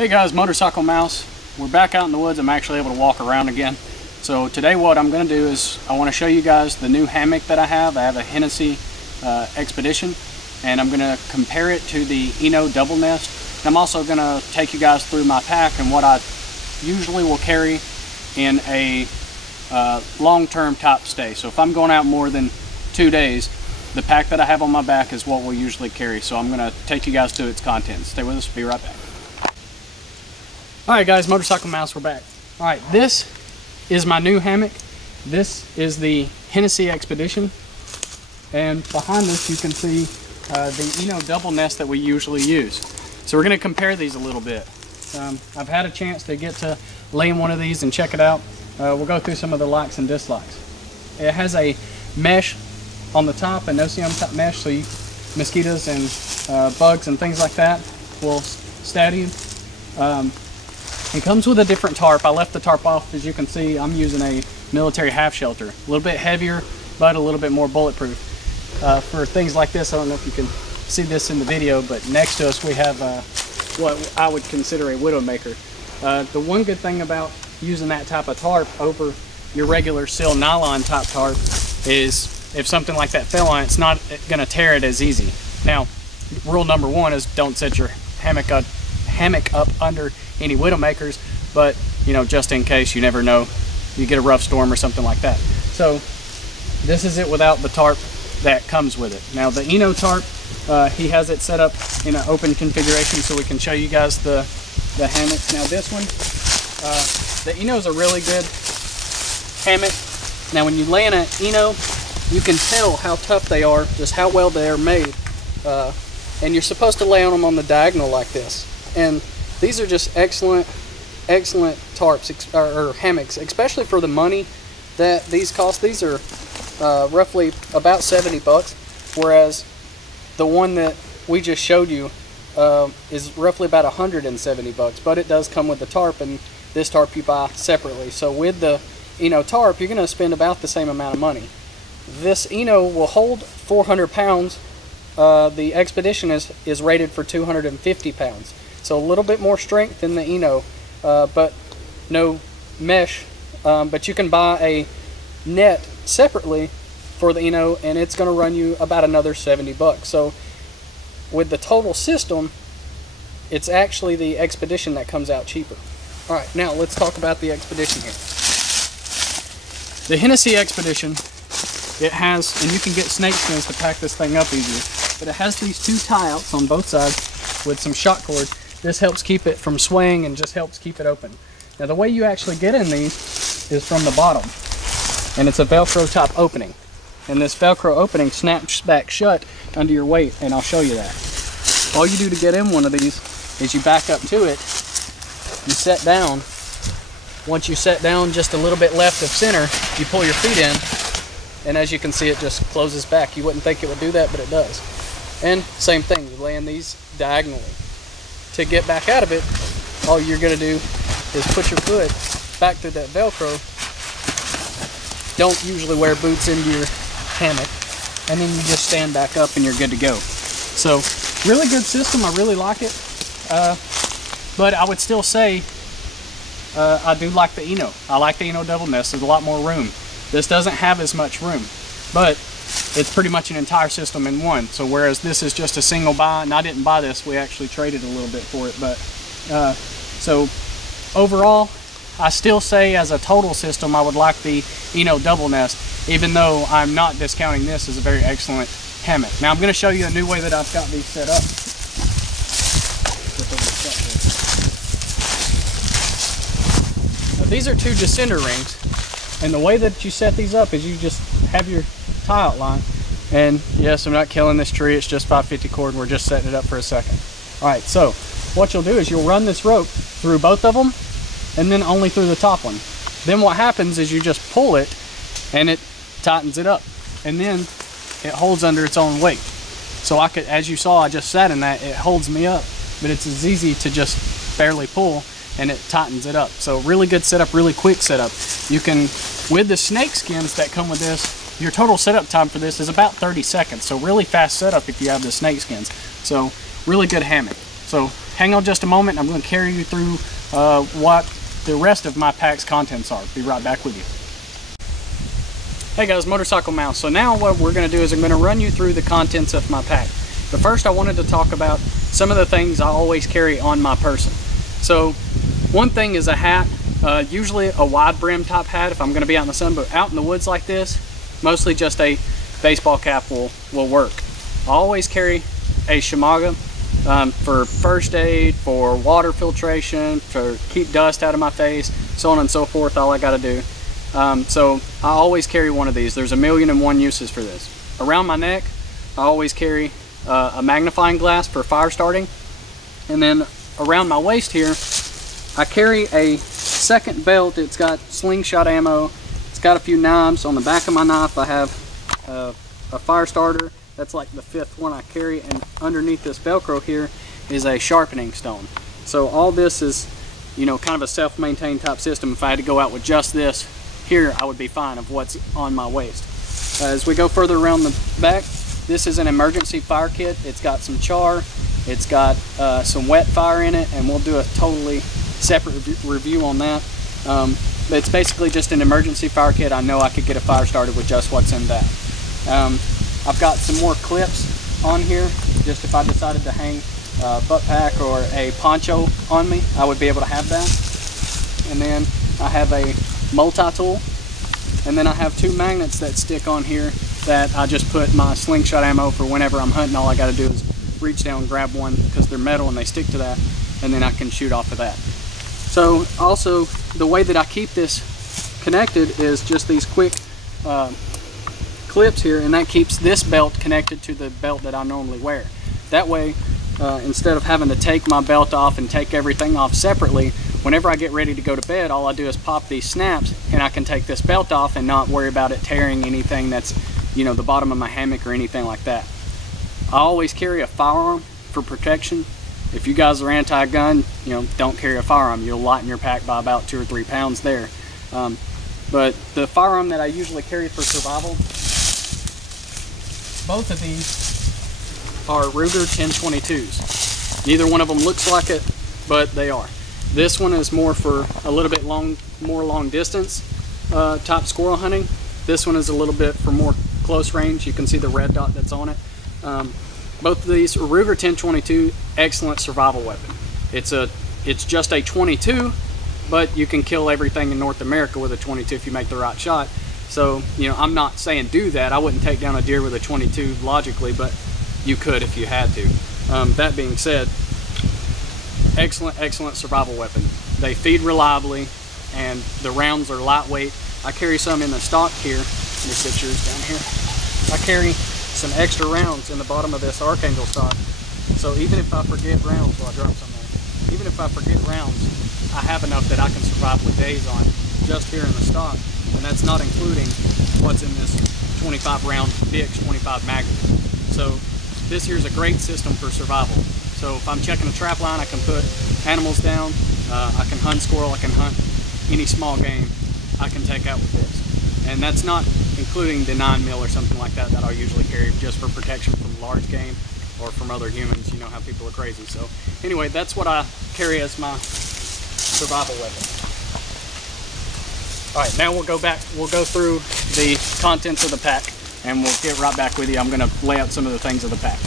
Hey guys, Motorcycle Mouse. We're back out in the woods. I'm actually able to walk around again. So today what I'm going to do is I want to show you guys the new hammock that I have. I have a Hennesy Expedition, and I'm going to compare it to the Eno Double Nest. And I'm also going to take you guys through my pack and what I usually will carry in a long-term top stay. So if I'm going out more than 2 days, the pack that I have on my back is what we'll usually carry. So I'm going to take you guys to its contents. Stay with us, be right back. Alright guys, Motorcycle Mouse, we're back. Alright, this is my new hammock. This is the Hennesy Expedition. And behind this you can see the Eno Double Nest that we usually use. So we're going to compare these a little bit. I've had a chance to get to lay in one of these and check it out. We'll go through some of the likes and dislikes. It has a mesh on the top, a no-see-on top mesh, so mosquitoes and bugs and things like that will stab you. It comes with a different tarp. I left the tarp off. As you can see, I'm using a military half shelter. A little bit heavier, but a little bit more bulletproof. For things like this, I don't know if you can see this in the video, but next to us we have what I would consider a Widowmaker. The one good thing about using that type of tarp over your regular sil nylon top tarp is if something like that fell on it, it's not going to tear it as easy. Now, rule number one is don't set your hammock up under any Widowmakers, but you know, just in case, you never know, you get a rough storm or something like that. So this is it without the tarp that comes with it. Now the Eno tarp, he has it set up in an open configuration so we can show you guys the hammocks. Now this one, the Eno is a really good hammock. Now when you lay in an Eno, you can tell how tough they are, just how well they are made. And you're supposed to lay on them on the diagonal like this. And these are just excellent tarps or hammocks, especially for the money that these cost. These are roughly about 70 bucks, whereas the one that we just showed you is roughly about 170 bucks, but it does come with the tarp, and this tarp you buy separately. So with the Eno tarp, you're going to spend about the same amount of money. This Eno will hold 400 pounds. The Expedition is rated for 250 pounds. So a little bit more strength than the Eno, but no mesh. But you can buy a net separately for the Eno, and it's going to run you about another 70 bucks. So with the total system, it's actually the Expedition that comes out cheaper. All right, now let's talk about the Expedition here. The Hennesy Expedition, it has, and you can get snake skins to pack this thing up easier, but it has these two tie-outs on both sides with some shock cord. This helps keep it from swaying and just helps keep it open. Now the way you actually get in these is from the bottom, and it's a Velcro top opening. And this Velcro opening snaps back shut under your weight, and I'll show you that. All you do to get in one of these is you back up to it, you set down. Once you set down just a little bit left of center, you pull your feet in, and as you can see, it just closes back. You wouldn't think it would do that, but it does. And same thing, you lay in these diagonally. To get back out of it, all you're going to do is put your foot back through that Velcro. Don't usually wear boots into your hammock, and then you just stand back up and you're good to go. So really good system, I really like it, but I would still say I do like the Eno. I like the Eno Double Nest. There's a lot more room. This doesn't have as much room, but it's pretty much an entire system in one. So whereas this is just a single buy, and I didn't buy this, we actually traded a little bit for it. But so overall, I still say as a total system, I would like the Eno Double Nest, even though I'm not discounting this as a very excellent hammock. Now I'm going to show you a new way that I've got these set up. Now, these are two descender rings, and the way that you set these up is you just have your tie-out line, and yes, I'm not killing this tree, it's just 550 cord, we're just setting it up for a second. Alright, so what you'll do is you'll run this rope through both of them, and then only through the top one. Then what happens is you just pull it, and it tightens it up, and then it holds under its own weight. So I could, as you saw, I just sat in that, it holds me up, but it's as easy to just barely pull, and it tightens it up. So really good setup, really quick setup. You can, with the snake skins that come with this, your total setup time for this is about 30 seconds. So really fast setup if you have the snake skins. So really good hammock. So hang on just a moment. I'm going to carry you through what the rest of my pack's contents are. Be right back with you. Hey guys, Motorcycle Mouse. So now what we're going to do is I'm going to run you through the contents of my pack. But first I wanted to talk about some of the things I always carry on my person. So one thing is a hat, usually a wide brim top hat if I'm going to be out in the sun, but out in the woods like this, mostly just a baseball cap will work. I always carry a Shamaga for first aid, for water filtration, for keep dust out of my face, so on and so forth, all I got to do. So I always carry one of these. There's 1,000,001 uses for this. Around my neck, I always carry a magnifying glass for fire starting. And then around my waist here, I carry a second belt. It's got slingshot ammo. It's got a few knives. On the back of my knife, I have a fire starter. That's like the 5th one I carry. And underneath this Velcro here is a sharpening stone. So all this is, you know, kind of a self-maintained type system. If I had to go out with just this here, I would be fine of what's on my waist. As we go further around the back, this is an emergency fire kit. It's got some char, it's got some wet fire in it, and we'll do a totally separate review on that. But it's basically just an emergency fire kit. I know I could get a fire started with just what's in that. I've got some more clips on here, just if I decided to hang a butt pack or a poncho on me, I would be able to have that. And then I have a multi-tool, and then I have 2 magnets that stick on here that I just put my slingshot ammo for whenever I'm hunting. All I got to do is reach down and grab one because they're metal and they stick to that, and then I can shoot off of that. So also the way that I keep this connected is just these quick clips here, and that keeps this belt connected to the belt that I normally wear. That way, instead of having to take my belt off and take everything off separately, whenever I get ready to go to bed, all I do is pop these snaps and I can take this belt off and not worry about it tearing anything that's, you know, the bottom of my hammock or anything like that. I always carry a firearm for protection. If you guys are anti-gun, you know, don't carry a firearm. You'll lighten your pack by about 2 or 3 pounds there. But the firearm that I usually carry for survival, both of these are Ruger 1022s. Neither one of them looks like it, but they are. This one is more for a little bit more long distance type squirrel hunting. This one is a little bit for more close range. You can see the red dot that's on it. Both of these are Ruger 1022, excellent survival weapon. It's just a 22, but you can kill everything in North America with a 22 if you make the right shot. So, you know, I'm not saying do that. I wouldn't take down a deer with a 22 logically, but you could if you had to. That being said, excellent survival weapon. They feed reliably, and the rounds are lightweight. I carry some in the stock here. Let me put yours down here. I carry some extra rounds in the bottom of this Archangel stock. So even if I forget rounds, well, I dropped some there. Even if I forget rounds, I have enough that I can survive with days on just here in the stock. And that's not including what's in this 25 round Bix 25 magazine. So this here's a great system for survival. So if I'm checking a trap line, I can put animals down, I can hunt squirrel, I can hunt any small game, I can take out with this. And that's not including the 9mm or something like that I'll usually carry just for protection from large game or from other humans. You know how people are crazy. So anyway, that's what I carry as my survival weapon. All right, now we'll go through the contents of the pack, and we'll get right back with you. I'm going to lay out some of the things of the pack.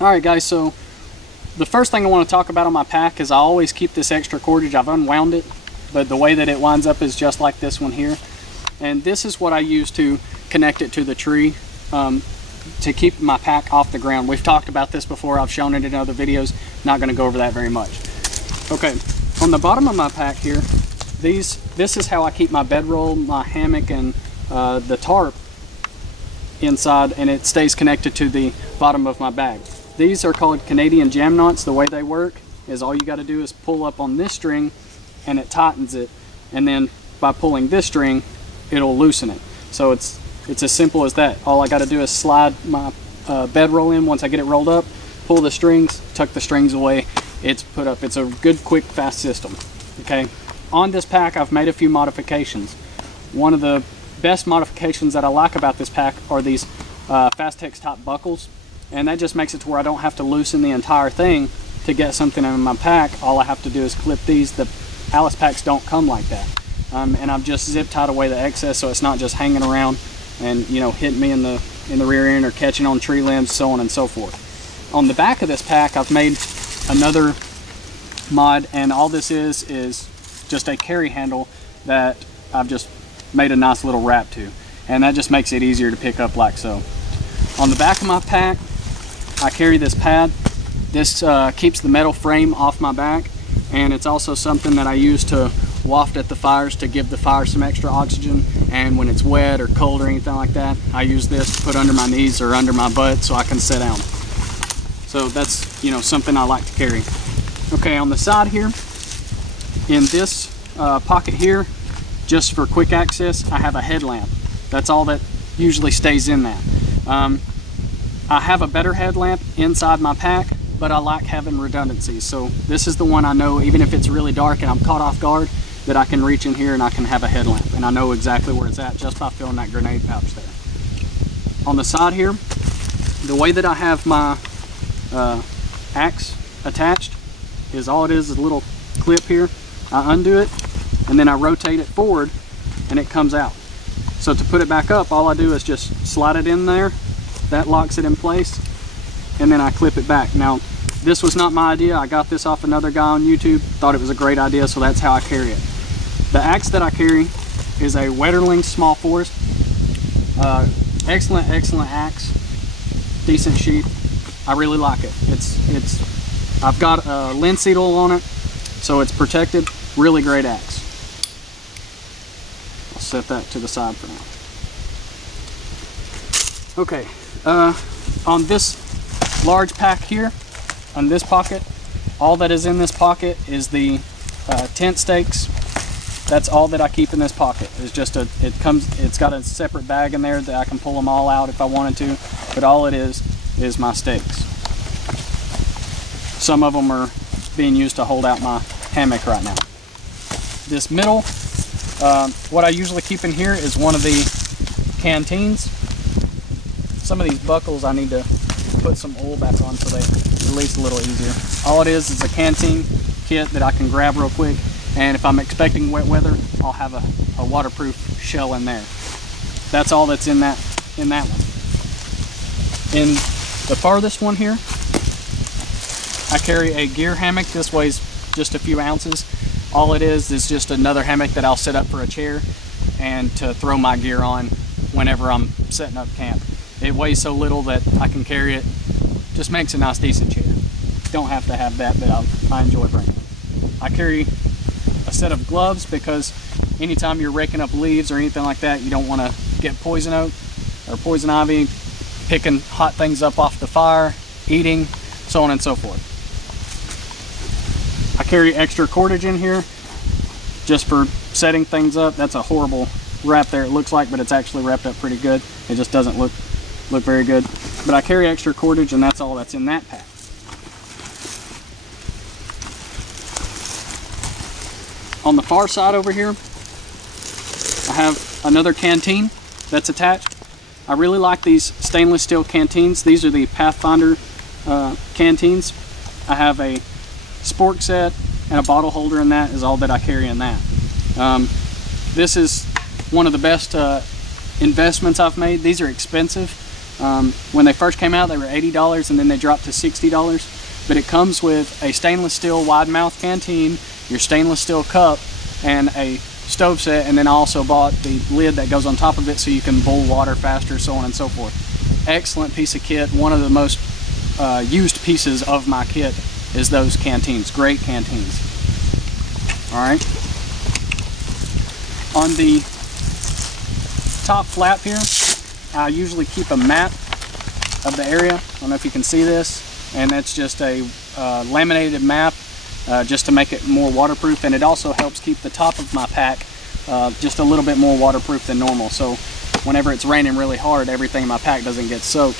All right, guys, so the first thing I want to talk about on my pack is I always keep this extra cordage. I've unwound it, but the way that it winds up is just like this one here. And this is what I use to connect it to the tree to keep my pack off the ground. We've talked about this before. I've shown it in other videos. Not going to go over that very much. Okay, on the bottom of my pack here, this is how I keep my bedroll, my hammock, and the tarp inside, and it stays connected to the bottom of my bag. These are called Canadian jam knots. The way they work is all you got to do is pull up on this string and it tightens it, and then by pulling this string it'll loosen it. So it's as simple as that. All I got to do is slide my bedroll in. Once I get it rolled up, pull the strings, tuck the strings away, it's put up. It's a good, quick, fast system. Okay, on this pack I've made a few modifications. One of the best modifications that I like about this pack are these Fastex top buckles. And that just makes it to where I don't have to loosen the entire thing to get something in my pack. All I have to do is clip these. The Alice packs don't come like that. And I've just zip tied away the excess so it's not just hanging around and, you know, hitting me in the rear end or catching on tree limbs, so on and so forth. On the back of this pack, I've made another mod, and all this is just a carry handle that I've just made a nice little wrap to, and that just makes it easier to pick up like so. On the back of my pack, I carry this pad. This keeps the metal frame off my back, and it's also something that I use to waft at the fires to give the fire some extra oxygen. And when it's wet or cold or anything like that, I use this to put under my knees or under my butt so I can sit down. So that's, you know, something I like to carry. Okay, on the side here, in this pocket here, just for quick access, I have a headlamp. That's all that usually stays in that. I have a better headlamp inside my pack, but I like having redundancies. So this is the one I know, even if it's really dark and I'm caught off guard, that I can reach in here and I can have a headlamp. And I know exactly where it's at just by filling that grenade pouch there. On the side here, the way that I have my axe attached is all it is a little clip here. I undo it and then I rotate it forward and it comes out. So to put it back up, all I do is just slide it in there. That locks it in place, and then I clip it back. Now, this was not my idea. I got this off another guy on YouTube, thought it was a great idea, so that's how I carry it. The axe that I carry is a Wetterling Small Forest. Excellent axe, decent sheath. I really like it. I've got a linseed oil on it, so it's protected. Really great axe. I'll set that to the side for now. Okay, on this large pack here, on this pocket, all that is in this pocket is the tent stakes. That's all that I keep in this pocket. It's just it's got a separate bag in there that I can pull them all out if I wanted to, but all it is my stakes. Some of them are being used to hold out my hammock right now. This middle, what I usually keep in here is one of the canteens. Some of these buckles I need to put some oil back on so they release a little easier. All it is a canteen kit that I can grab real quick, and if I'm expecting wet weather, I'll have a waterproof shell in there. That's all that's in that one. In the farthest one here, I carry a gear hammock. This weighs just a few ounces. All it is just another hammock that I'll set up for a chair and to throw my gear on whenever I'm setting up camp. It weighs so little that I can carry it. Just makes a nice decent chair. Don't have to have that, but I enjoy bringing it. I carry a set of gloves because anytime you're raking up leaves or anything like that, you don't want to get poison oak or poison ivy, picking hot things up off the fire, eating, so on and so forth. I carry extra cordage in here just for setting things up. That's a horrible wrap there, it looks like, but it's actually wrapped up pretty good. It just doesn't look very good. But I carry extra cordage, and that's all that's in that pack. On the far side over here, I have another canteen that's attached. I really like these stainless steel canteens. These are the Pathfinder canteens. I have a spork set and a bottle holder, and that is all that I carry in that. This is one of the best investments I've made. These are expensive. When they first came out, they were $80, and then they dropped to $60. But it comes with a stainless steel wide mouth canteen, your stainless steel cup, and a stove set. And then I also bought the lid that goes on top of it so you can boil water faster, so on and so forth. Excellent piece of kit. One of the most used pieces of my kit is those canteens. Great canteens. All right. On the top flap here, I usually keep a map of the area. I don't know if you can see this, and that's just a laminated map just to make it more waterproof, and it also helps keep the top of my pack just a little bit more waterproof than normal. So whenever it's raining really hard, everything in my pack doesn't get soaked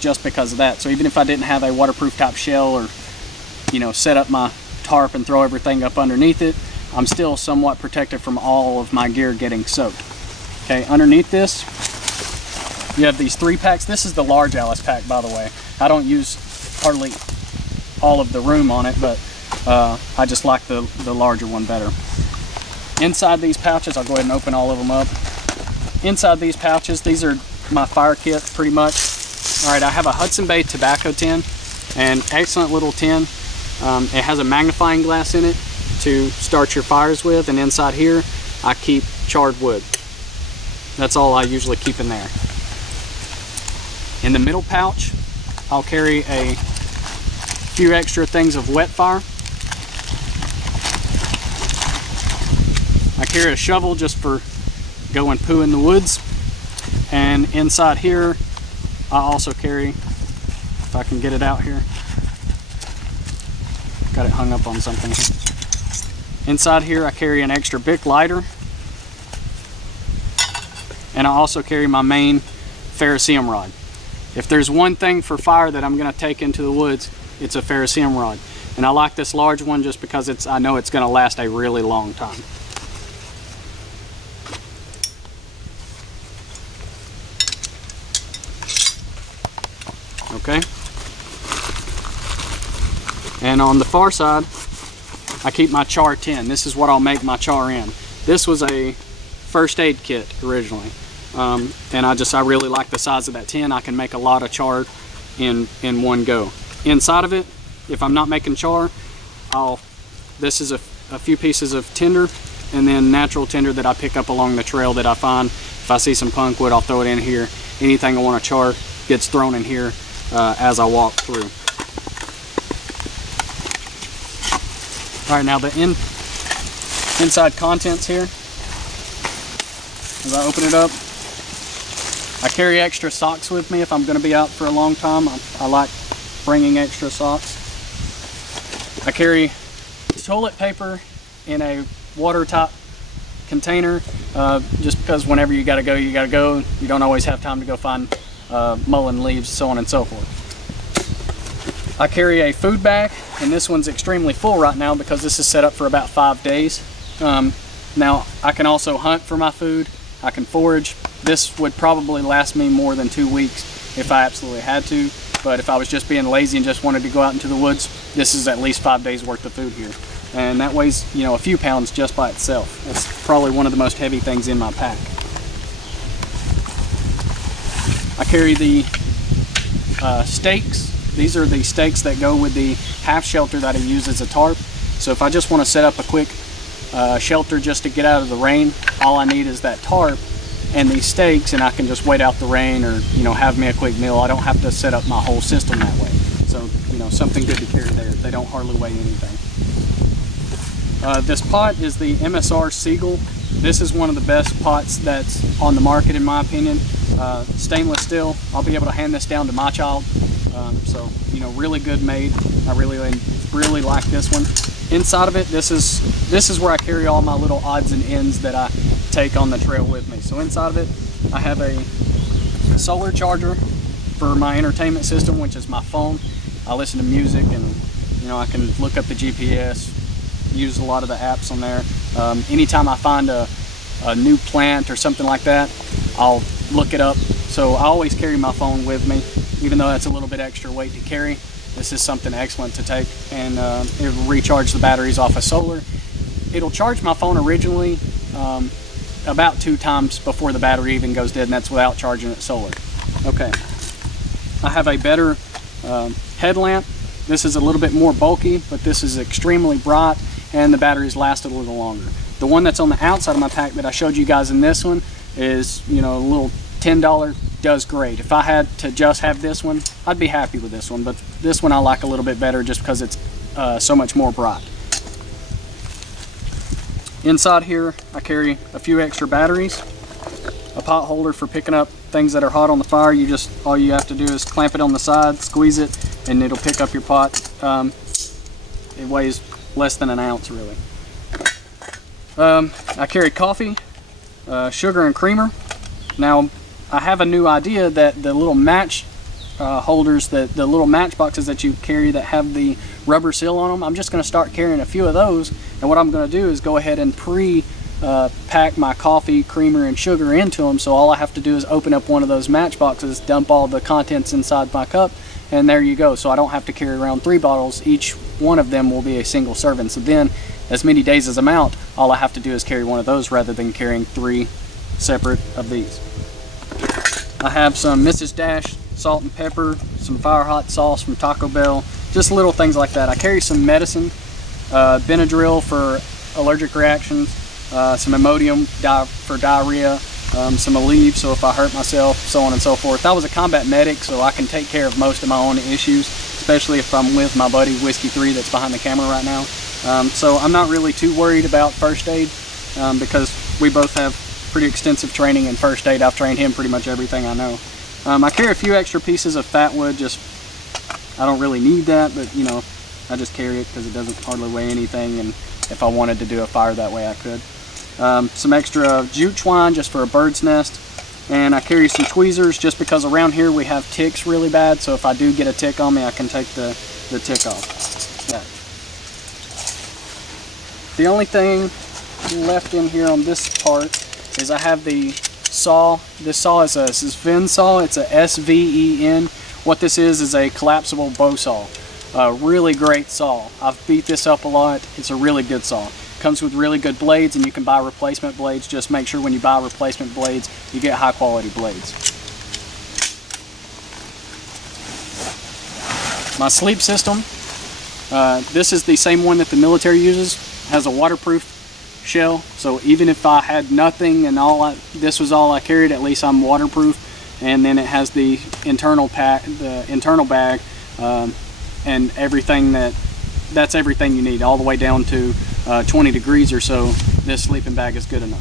just because of that. So even if I didn't have a waterproof top shell, or set up my tarp and throw everything up underneath it, I'm still somewhat protected from all of my gear getting soaked. Okay, underneath this, You have these 3-packs. This is the large Alice pack, by the way. I don't use hardly all of the room on it, but I just like the larger one better. Inside these pouches, I'll go ahead and open all of them up. Inside these pouches, these are my fire kit pretty much. All right, I have a Hudson Bay tobacco tin, an excellent little tin. It has a magnifying glass in it to start your fires with, and inside here I keep charred wood. That's all I usually keep in there. In the middle pouch, I'll carry a few extra things of wet fire. I carry a shovel just for going poo in the woods, and inside here I also carry, if I can get it out here, got it hung up on something here. Inside here I carry an extra Bic lighter, and I also carry my main ferrocerium rod. If there's one thing for fire that I'm going to take into the woods, it's a ferrocerium rod. And I like this large one just because I know it's going to last a really long time. Okay. And on the far side, I keep my char tin. This is what I'll make my char in. This was a first aid kit originally. And I really like the size of that tin. I can make a lot of char in one go. Inside of it, if I'm not making char, this is a few pieces of tinder, and then natural tinder that I pick up along the trail that I find. If I see some punk wood, I'll throw it in here. Anything I want to char gets thrown in here as I walk through. All right, now the inside contents here. As I open it up, I carry extra socks with me if I'm going to be out for a long time. I like bringing extra socks. I carry toilet paper in a watertight container, just because whenever you gotta go, you gotta go. You don't always have time to go find mullein leaves, so on and so forth. I carry a food bag, and this one's extremely full right now because this is set up for about 5 days. Now, I can also hunt for my food. I can forage. This would probably last me more than 2 weeks if I absolutely had to, but if I was just being lazy and just wanted to go out into the woods, this is at least 5 days worth of food here. And that weighs, you know, a few pounds just by itself. It's probably one of the most heavy things in my pack. I carry the stakes. These are the stakes that go with the half shelter that I use as a tarp. So if I just want to set up a quick shelter just to get out of the rain, all I need is that tarp and these stakes, and I can just wait out the rain, or, you know, have me a quick meal. I don't have to set up my whole system that way. So, you know, something good to carry there. They don't hardly weigh anything. This pot is the MSR Seagull. This is one of the best pots that's on the market, in my opinion. Stainless steel. I'll be able to hand this down to my child. So, you know, really good made. I really like this one. Inside of it, this is where I carry all my little odds and ends that I take on the trail with me. So inside of it, I have a solar charger for my entertainment system, which is my phone. I listen to music, and, you know, I can look up the GPS, use a lot of the apps on there. Anytime I find a new plant or something like that, I'll look it up. So I always carry my phone with me, even though that's a little bit extra weight to carry. This is something excellent to take, and it will recharge the batteries off of solar. It'll charge my phone originally about 2 times before the battery even goes dead, and that's without charging it solar. Okay, I have a better headlamp. This is a little bit more bulky, but this is extremely bright, and the batteries last a little longer. The one that's on the outside of my pack that I showed you guys in this one is, you know, a little $10, does great. If I had to just have this one, I'd be happy with this one, but this one I like a little bit better just because it's so much more bright. Inside here, I carry a few extra batteries, a pot holder for picking up things that are hot on the fire. All you have to do is clamp it on the side, squeeze it, and it'll pick up your pot. It weighs less than an ounce, really. I carry coffee, sugar, and creamer. Now, I have a new idea that the little match holders, the little match boxes that you carry that have the rubber seal on them, I'm just going to start carrying a few of those, and what I'm going to do is go ahead and pack my coffee, creamer, and sugar into them. So all I have to do is open up one of those matchboxes, dump all the contents inside my cup, and there you go. So I don't have to carry around 3 bottles. Each one of them will be a single serving. So then, as many days as I'm out, all I have to do is carry one of those rather than carrying 3 separate of these. I have some Mrs. Dash salt and pepper, some fire hot sauce from Taco Bell, just little things like that. I carry some medicine, Benadryl for allergic reactions, some Imodium for diarrhea, some Aleve so if I hurt myself, so on and so forth. I was a combat medic, so I can take care of most of my own issues, especially if I'm with my buddy Whiskey 3 that's behind the camera right now. So I'm not really too worried about first aid because we both have pretty extensive training in first aid. I've trained him pretty much everything I know. I carry a few extra pieces of fat wood, just I don't really need that, but you know, I just carry it because it doesn't hardly weigh anything, and if I wanted to do a fire that way I could. Some extra jute twine just for a bird's nest, and I carry some tweezers just because around here we have ticks really bad, so if I do get a tick on me I can take the tick off. Yeah. The only thing left in here on this part is I have the saw. This saw is a Sven saw. It's a SVEN. What this is a collapsible bow saw. Really great saw. I've beat this up a lot. It's a really good saw. Comes with really good blades, and you can buy replacement blades. Just make sure when you buy replacement blades you get high quality blades. My sleep system, this is the same one that the military uses. Has a waterproof shell, so even if I had nothing and this was all I carried, at least I'm waterproof. And then it has the internal pack, the internal bag, and everything that's everything you need, all the way down to 20 degrees or so. This sleeping bag is good enough.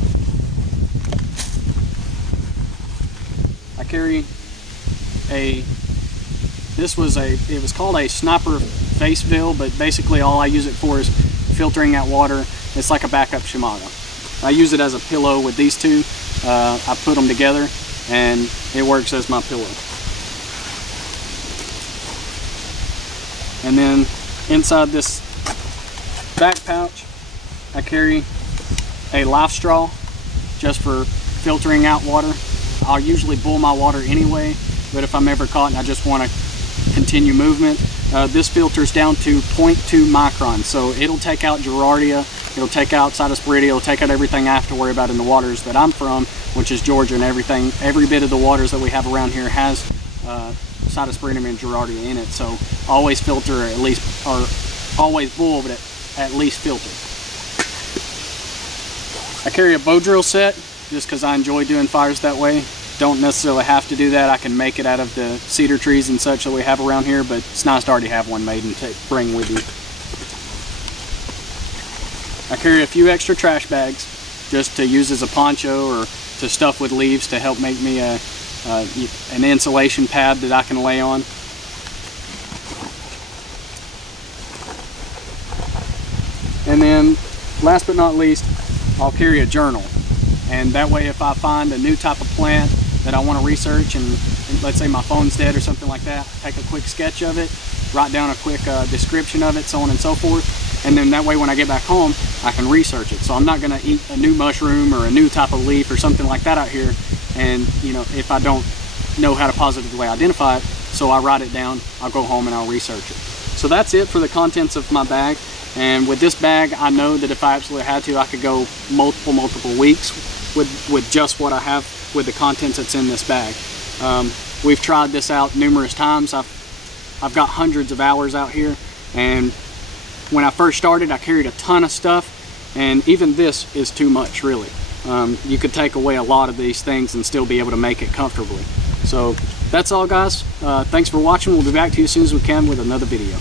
I carry it was called a sniper face veil, but basically all I use it for is filtering out water. It's like a backup Shimano. I use it as a pillow with these two. I put them together and it works as my pillow. And then inside this back pouch I carry a life straw just for filtering out water. I'll usually boil my water anyway, but if I'm ever caught and I just want to continue movement, this filters down to 0.2 microns, so it'll take out Gerardia, it'll take out Cytosporidia, it'll take out everything I have to worry about in the waters that I'm from, which is Georgia, and everything. Every bit of the waters that we have around here has Cytosporidium and Gerardia in it, so always filter, at least, or always boil, but at least filter. I carry a bow drill set just because I enjoy doing fires that way. Don't necessarily have to do that. I can make it out of the cedar trees and such that we have around here, but it's nice to already have one made and bring with you. I carry a few extra trash bags just to use as a poncho or to stuff with leaves to help make me an insulation pad that I can lay on. And then last but not least, I'll carry a journal. And that way if I find a new type of plant that I want to research, and let's say my phone's dead or something like that, take a quick sketch of it, write down a quick description of it, so on and so forth, and then that way when I get back home I can research it. So I'm not going to eat a new mushroom or a new type of leaf or something like that out here, and you know, if I don't know how to positively identify it, so I write it down, I'll go home and I'll research it. So that's it for the contents of my bag. And with this bag, I know that if I absolutely had to, I could go multiple weeks with just what I have with the contents that's in this bag. We've tried this out numerous times. I've got hundreds of hours out here, and when I first started I carried a ton of stuff, and even this is too much really. You could take away a lot of these things and still be able to make it comfortably. So that's all guys. Thanks for watching. We'll be back to you as soon as we can with another video.